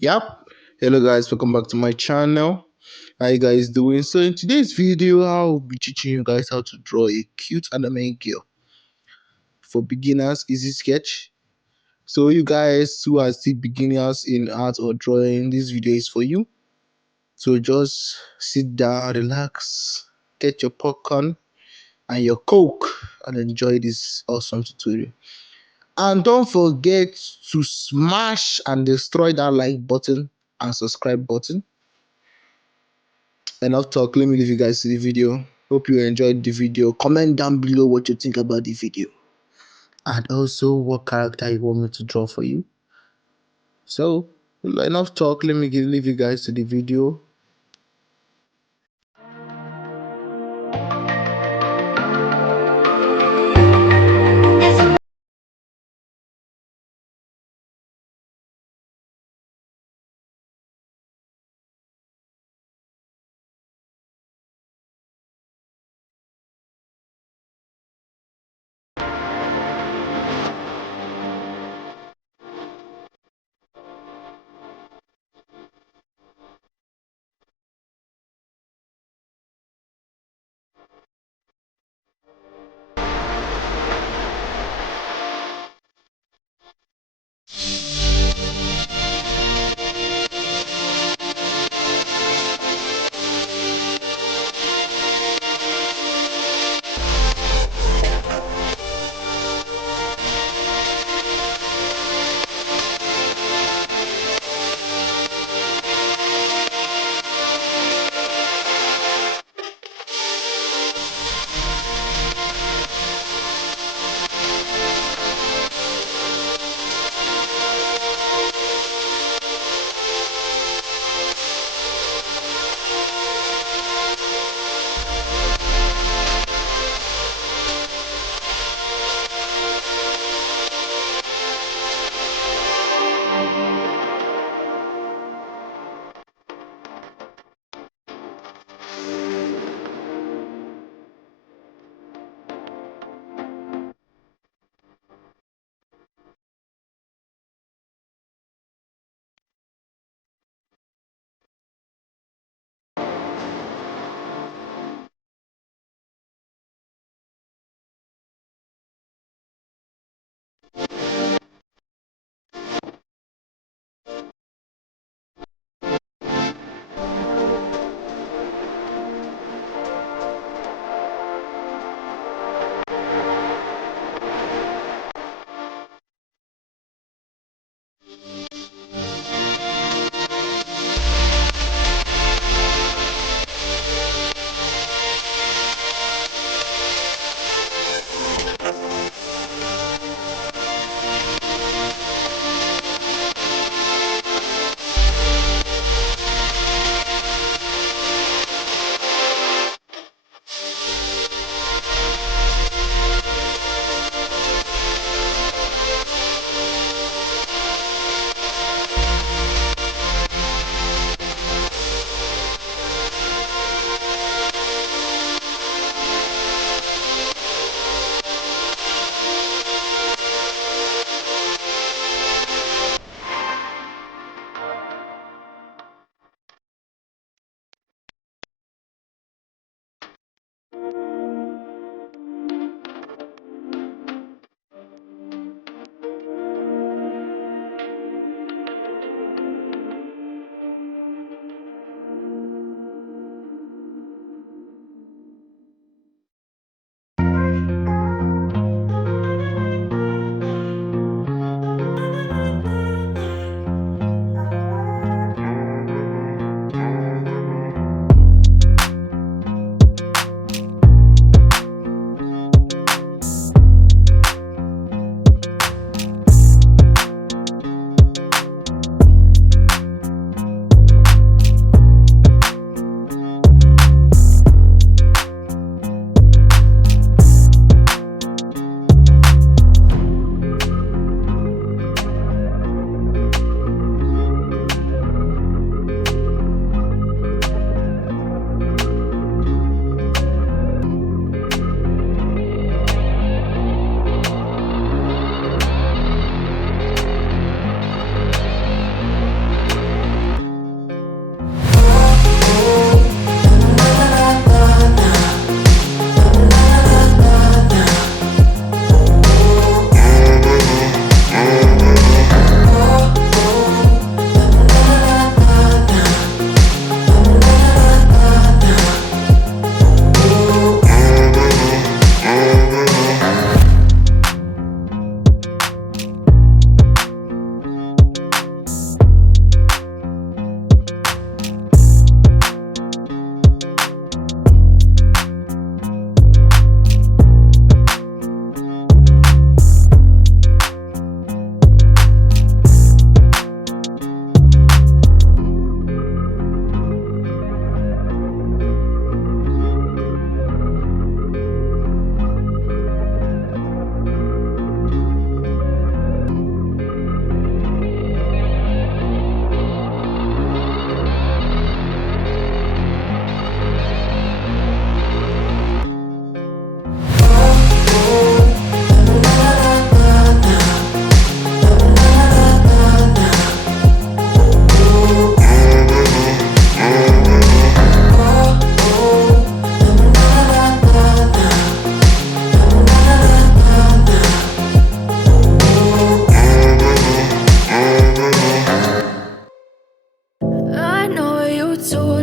Yep. Hello guys, welcome back to my channel. How you guys doing? So in today's video, I'll be teaching you guys how to draw a cute anime girl for beginners, easy sketch. So you guys who are still beginners in art or drawing, this video is for you. So just sit down, relax, get your popcorn and your coke and enjoy this awesome tutorial. And don't forget to smash and destroy that like button and subscribe button. Enough talk, let me leave you guys to the video. Hope you enjoyed the video. Comment down below what you think about the video and also what character you want me to draw for you. So enough talk, let me leave you guys to the video.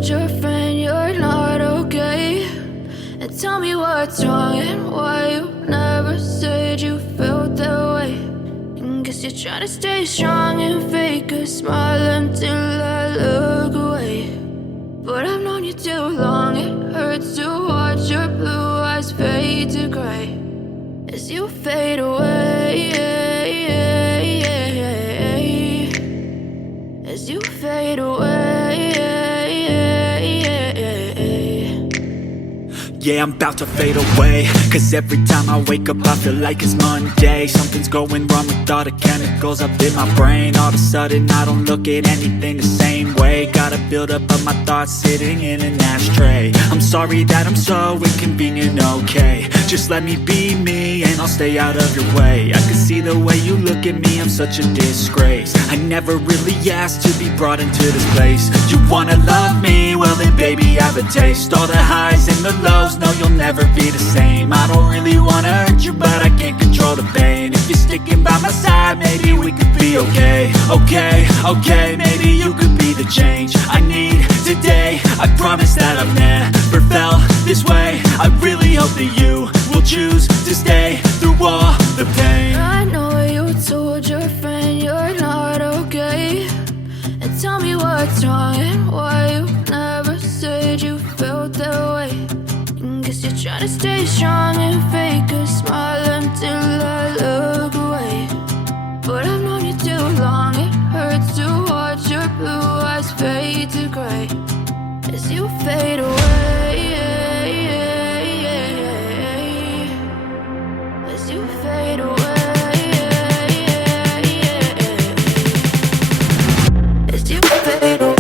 told your friend you're not okay? And tell me what's wrong and why you never said you felt that way. And guess you're trying to stay strong and fake a smile until I look away. But I've known you too long, it hurts to watch your blue eyes fade to gray as you fade away, as you fade away. Yeah, I'm about to fade away, cause every time I wake up I feel like it's Monday. Something's going wrong with all the chemicals up in my brain. All of a sudden I don't look at anything the same way. Got a buildup of my thoughts sitting in an ashtray. I'm sorry that I'm so inconvenient, okay? Just let me be me and I'll stay out of your way. I can see the way you look at me, I'm such a disgrace. I never really asked to be brought into this place. You wanna love me? Well then baby I have a taste. All the highs and the lows, no, you'll never be the same. I don't really wanna hurt you, but I can't control the pain. If you're sticking by my side, maybe we could be okay. Okay, maybe you could be the change I need today. I promise that I've never felt this way. I really hope that you will choose to stay through all the pain. I know you told your friend you're not okay. And tell me what's wrong and why you never said you felt that way. Guess you're trying to stay strong and fake a smile until I look away. But I've known you too long, it hurts to watch your blue eyes fade to gray as you fade away, as you fade away, as you fade away.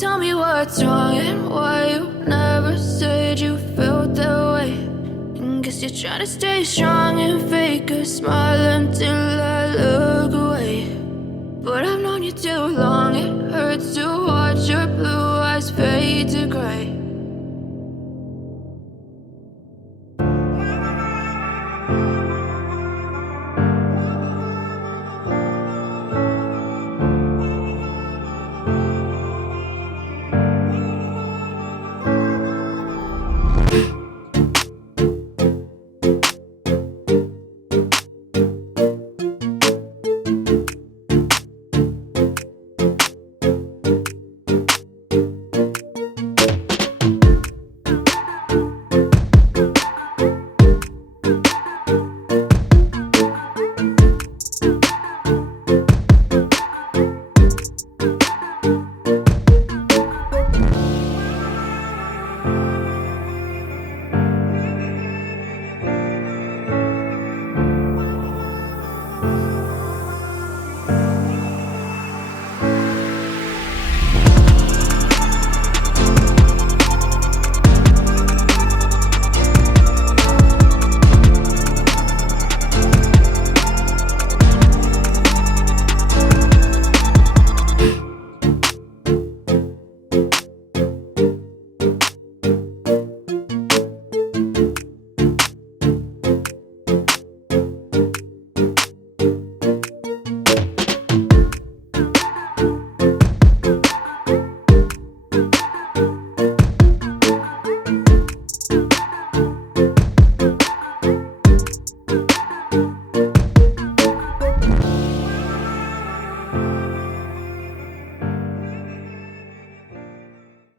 Tell me what's wrong and why you never said you felt that way. And guess you're trying to stay strong and fake a smile until I look away. But I've known you too long, it hurts to watch your blue eyes fade to gray